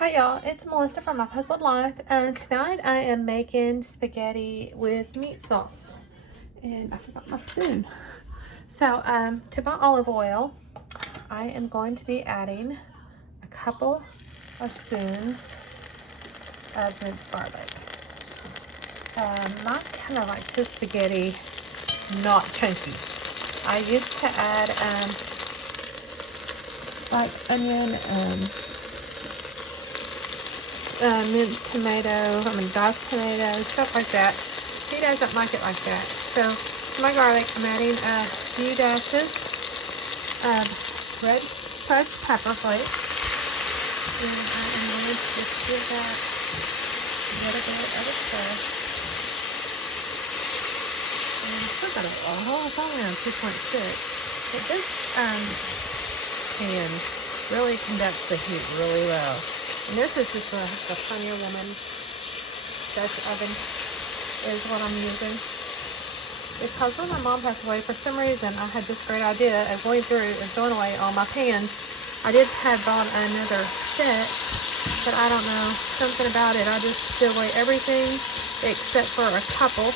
Hi y'all, it's Melissa from My Puzzled Life, and tonight I am making spaghetti with meat sauce. And I forgot my spoon. So to my olive oil, I am going to be adding a couple of spoons of minced garlic. I kind of like this spaghetti not chunky. I used to add like onion, minced tomato, diced tomato, stuff like that. He doesn't like it like that. So to my garlic, I'm adding a few dashes of red crushed pepper flakes. And I am going to just give that a little bit of a stir. And still got it's only on 2.6. But this pan really conducts the heat really well. And this is just a Pioneer Woman Dutch oven is what I'm using. Because when my mom passed away, for some reason, I had this great idea of going through and throwing away all my pans. I did have bought another set, but I don't know, something about it. I just threw away everything except for a couple.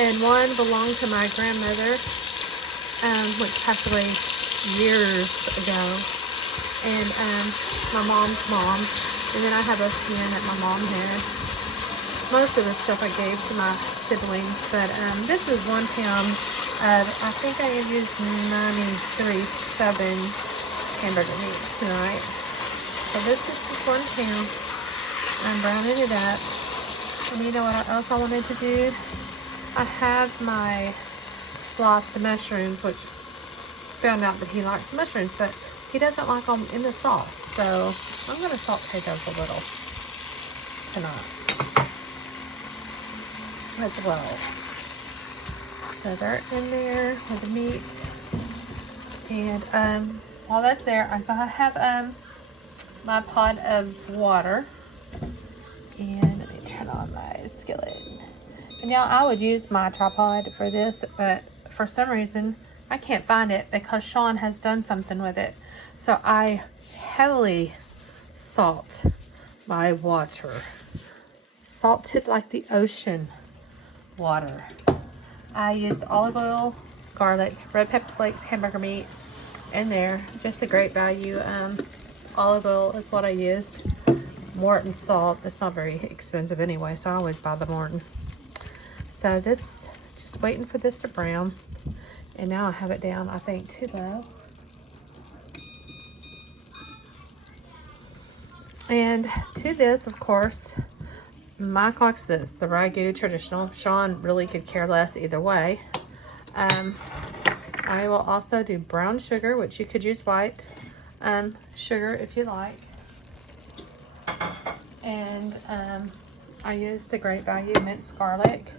And one belonged to my grandmother, which passed away years ago. And my mom's mom. And then I have a pan that my mom had. Most of the stuff I gave to my siblings, but this is 1 pound of, I think I used 93.7 hamburger meat tonight. So this is just 1 pound. I'm browning it up. And you know what else I wanted to do? I have my sliced mushrooms, which found out that he likes mushrooms, but he doesn't like them in the sauce. So I'm going to saute those a little tonight as well. So they're in there with the meat. And while that's there, I have my pot of water. And let me turn on my skillet. And now I would use my tripod for this, but for some reason I can't find it because Sean has done something with it. So I heavily salt my water. Salted like the ocean water. I used olive oil, garlic, red pepper flakes, hamburger meat in there. Just a great value. Olive oil is what I used. Morton salt. It's not very expensive anyway, so I always buy the Morton. So this, just waiting for this to brown. And now I have it down, I think, too low. And to this, of course, Mike likes this, the Ragu traditional. Sean really could care less either way. I will also do brown sugar, which you could use white sugar if you like. And I used the Great Value minced garlic.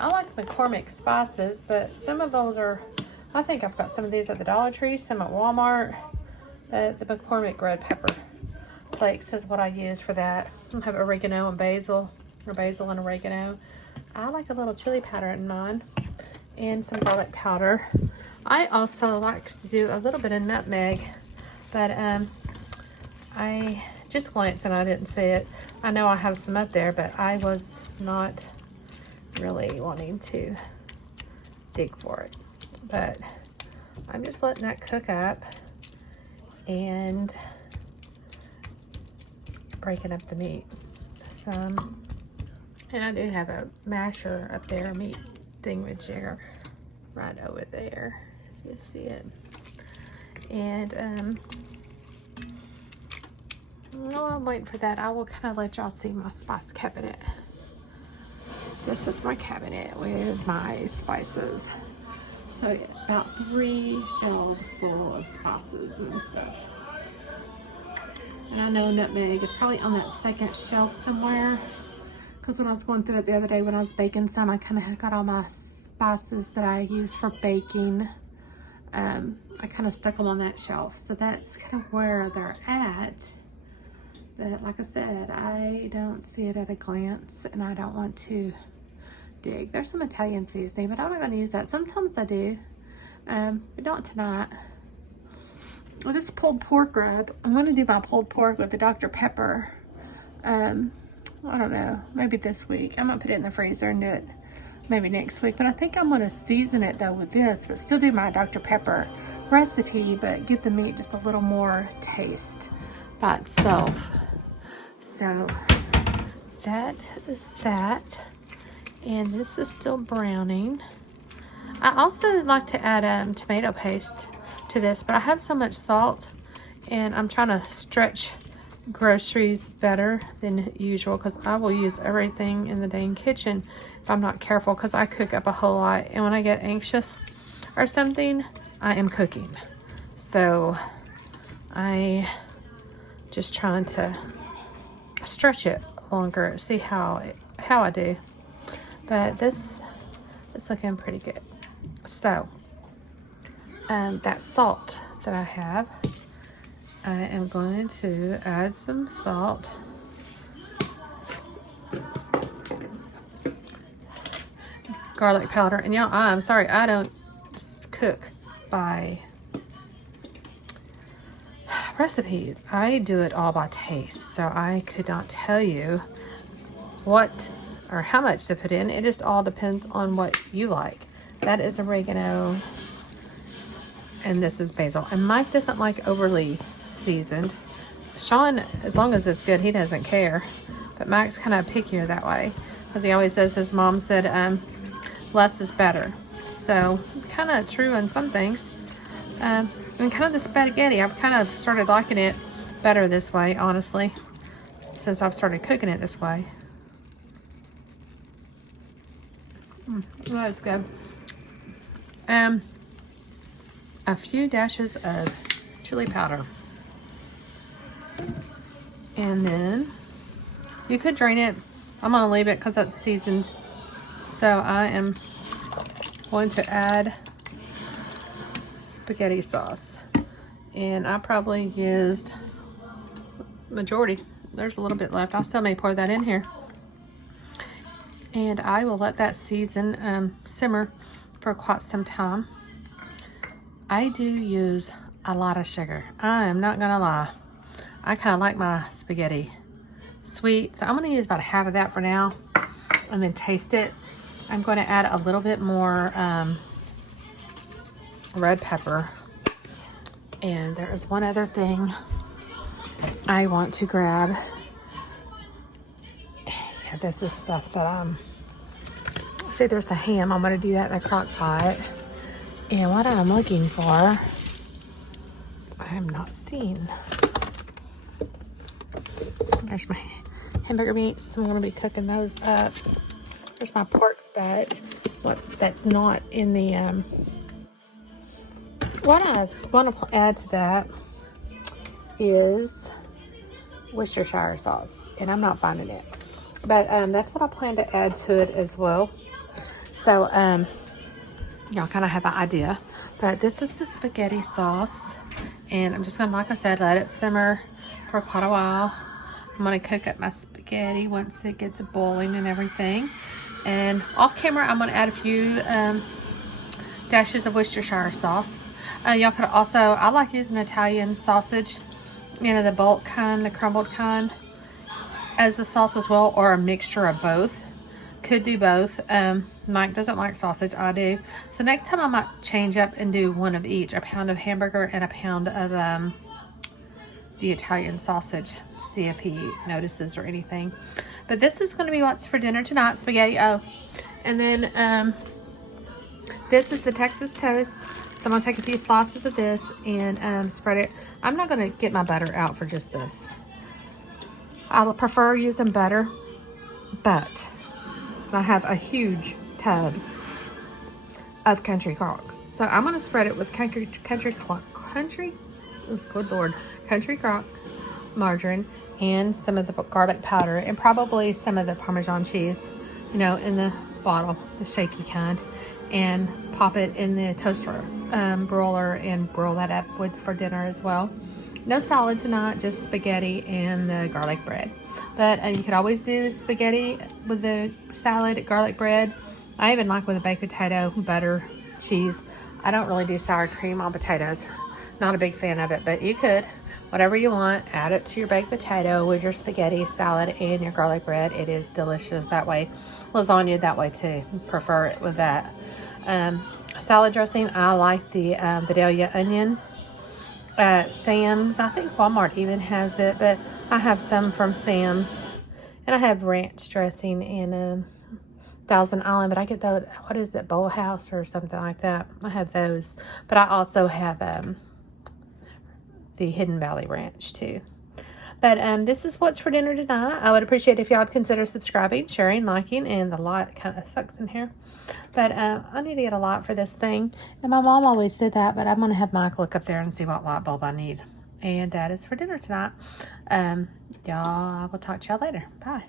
I like McCormick spices, but some of those are, I think I've got some of these at the Dollar Tree, some at Walmart. The McCormick red pepper flakes is what I use for that. I have oregano and basil, or basil and oregano. I like a little chili powder in mine, and some garlic powder. I also like to do a little bit of nutmeg, but I just glanced and I didn't see it. I know I have some up there, but I was not really wanting to dig for it. But I'm just letting that cook up and breaking up the meat some. And I do have a masher up there, a meat thingamajigger right over there, if you see it. And while I'm waiting for that, I will kind of let y'all see my spice cabinet. This is my cabinet with my spices. So about 3 shelves full of spices and stuff. And I know nutmeg is probably on that second shelf somewhere. Because when I was going through it the other day when I was baking some, I kind of got all my spices that I use for baking. I kind of stuck them on that shelf. So that's kind of where they're at. But like I said, I don't see it at a glance, and I don't want to dig. There's some Italian seasoning, but I'm not going to use that. Sometimes I do, but not tonight. Well, this pulled pork rub, I'm going to do my pulled pork with the Dr. Pepper. I don't know, maybe this week. I'm going to put it in the freezer and do it maybe next week. But I think I'm going to season it though with this, but still do my Dr. Pepper recipe, but give the meat just a little more taste by itself. So that is that. And this is still browning. I also like to add tomato paste to this, but I have so much salt and I'm trying to stretch groceries better than usual because I will use everything in the dang kitchen if I'm not careful, because I cook up a whole lot, and when I get anxious or something, I am cooking. So I just trying to stretch it longer, see how I do. But this is looking pretty good. So that salt that I have, I am going to add some salt. Garlic powder. And y'all, I'm sorry, I don't cook by recipes. I do it all by taste. So I could not tell you what or how much to put in. It just all depends on what you like. That is oregano. And this is basil. And Mike doesn't like overly seasoned. Sean, as long as it's good, he doesn't care. But Mike's kind of pickier that way, because he always says his mom said less is better. So kind of true on some things. And kind of the spaghetti, I've kind of started liking it better this way, honestly, since I've started cooking it this way. That's good. A few dashes of chili powder. And then you could drain it. I'm going to leave it because that's seasoned. So I am going to add spaghetti sauce. And I probably used majority. There's a little bit left. I still may pour that in here. And I will let that season simmer for quite some time. I do use a lot of sugar. I am not gonna lie. I kind of like my spaghetti sweet. So I'm gonna use about half of that for now and then taste it. I'm going to add a little bit more red pepper. And there is one other thing I want to grab. Yeah, this is stuff that see, there's the ham. I'm going to do that in the crock pot. And what I'm looking for, I am not seeing. There's my hamburger meats. I'm going to be cooking those up. There's my pork butt. That's not in the, what I want to add to that is Worcestershire sauce. And I'm not finding it. But that's what I plan to add to it as well. So, y'all kind of have an idea. But this is the spaghetti sauce. And I'm just going to, like I said, let it simmer for quite a while. I'm going to cook up my spaghetti once it gets boiling and everything. And off camera, I'm going to add a few dashes of Worcestershire sauce. Y'all could also, I like using Italian sausage, you know, the bulk kind, the crumbled kind, as the sauce as well, or a mixture of both. Could do both. Mike doesn't like sausage, I do. So next time I might change up and do one of each, a pound of hamburger and a pound of the Italian sausage. See if he notices or anything. But this is going to be what's for dinner tonight, spaghetti. Oh, and then this is the Texas toast. So I'm going to take a few slices of this and spread it. I'm not going to get my butter out for just this. I prefer using butter, but I have a huge tub of country crock. So I'm going to spread it with country crock margarine and some of the garlic powder and probably some of the Parmesan cheese, you know, in the bottle, the shaky kind, and pop it in the toaster broiler and broil that up for dinner as well. No salad tonight, just spaghetti and the garlic bread. But you could always do spaghetti with the salad, garlic bread. I even like with a baked potato, butter, cheese. I don't really do sour cream on potatoes Not a big fan of it, but you could. Whatever you want, add it to your baked potato with your spaghetti salad and your garlic bread. It is delicious that way. Lasagna that way too. Prefer it with that. Salad dressing, I like the Vidalia onion. Sam's, I think Walmart even has it, but I have some from Sam's. And I have ranch dressing in Thousand Island, but I get the, what is it, Bowl House or something like that. I have those. But I also have the Hidden Valley Ranch too. But this is what's for dinner tonight. I would appreciate if y'all would consider subscribing, sharing, liking, and the light kind of sucks in here. But I need to get a light for this thing. And my mom always said that, but I'm going to have Mike look up there and see what light bulb I need. And that is for dinner tonight. Y'all, I will talk to y'all later. Bye.